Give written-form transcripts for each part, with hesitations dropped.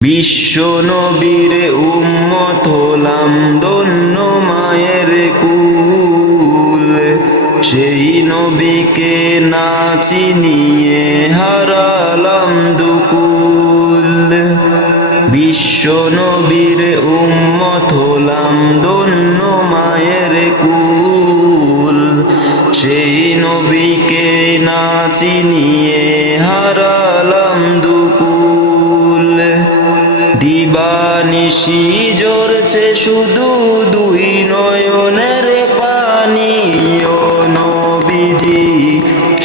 বিশ্ব নবীর উম্মত হলাম ধন্য মায়ের কুল, সেই নবীকে না চিনিয়ে হারালাম দুকুল। বিশ্ব নবীর উম্মত হলাম ধন্য মায়ের কুল, সেই নবীকে না চিনিয়ে হারালাম দুকুল। দিবানিশি ঝরছে শুধু দুই নয়নের পানি, ও নবীজি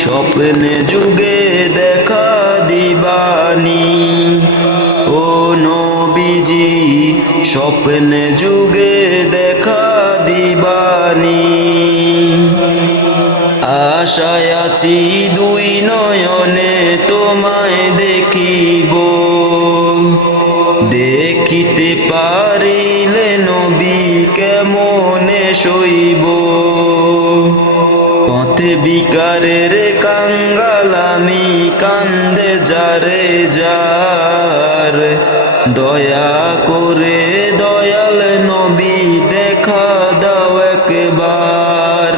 স্বপ্নে যুগে দেখা দিবানি। ও নবীজি স্বপ্নে যুগে দেখা দিবানি। আশায় আছি দুই নয়নে তোমায় দেখিব, দেখিতে পারিলে নবী কেমনে সইব। পথে বিকারের কাঙ্গাল আমি কান্দে যারে যার, দয়া করে দয়াল নবী দেখা দাও একবার।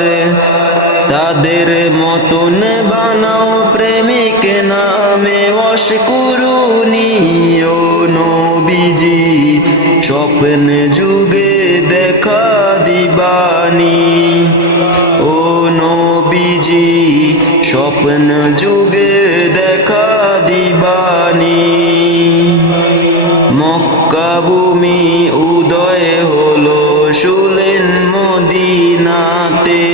তাদের মতন বানাও প্রেমিক নামে অশকুরুনি, ও নবীজি স্বপ্নে যুগে দেখা দিবানি। ও নবীজি স্বপ্ন যুগে দেখা দিবানি। মক্কা ভূমি উদয় হলো শুলেন মদিনাতে,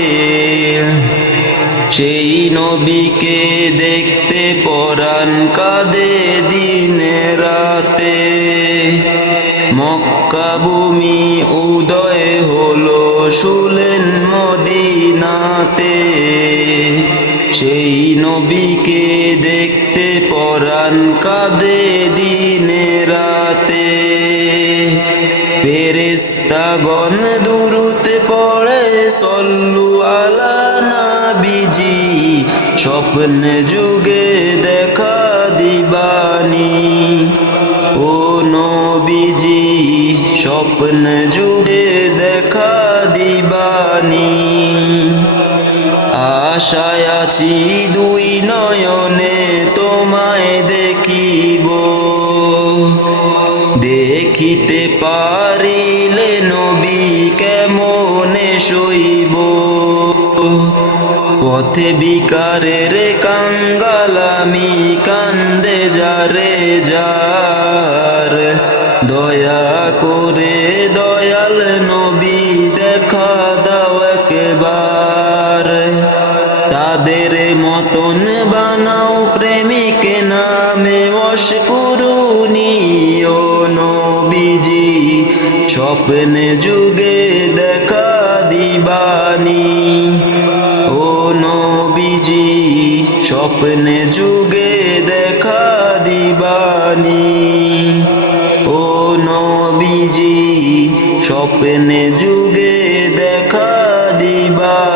সেই নবীকে দেখতে পরাণ কাঁদে দিনে রাতে। মক্কা ভূমি উদয় হলো শুলেন মদিনাতে, সেই নবীকে দেখতে পরাণ কাঁদে দিনে রাতে। ফেরেশতাগণ দুরূদ পড়ে সল্লু আলা নবীজি, স্বপ্নে যুগে দেখা দিবানি। ও নবীজি স্বপ্নে যুগে দেখা দিবানি। আশায় আছি দুই নয়নে তোমায় দেখিব, দেখিতে পারিলে নবী কেমনে সইব। পথে বিকারের কাঙ্গাল আমি কান্দে যারে যার, দয়া করে দয়াল নবী দেখা দাও একবার। তাদের মতন বানাও প্রেমিক নামে অশকুরুনি, ও নবীজি স্বপ্নে যুগে দেখা দিবানি। ও নবীজি স্বপ্নে যুগে দেখা দিবানি। ও নবীজি স্বপ্নে যুগে দেখা দিবানি।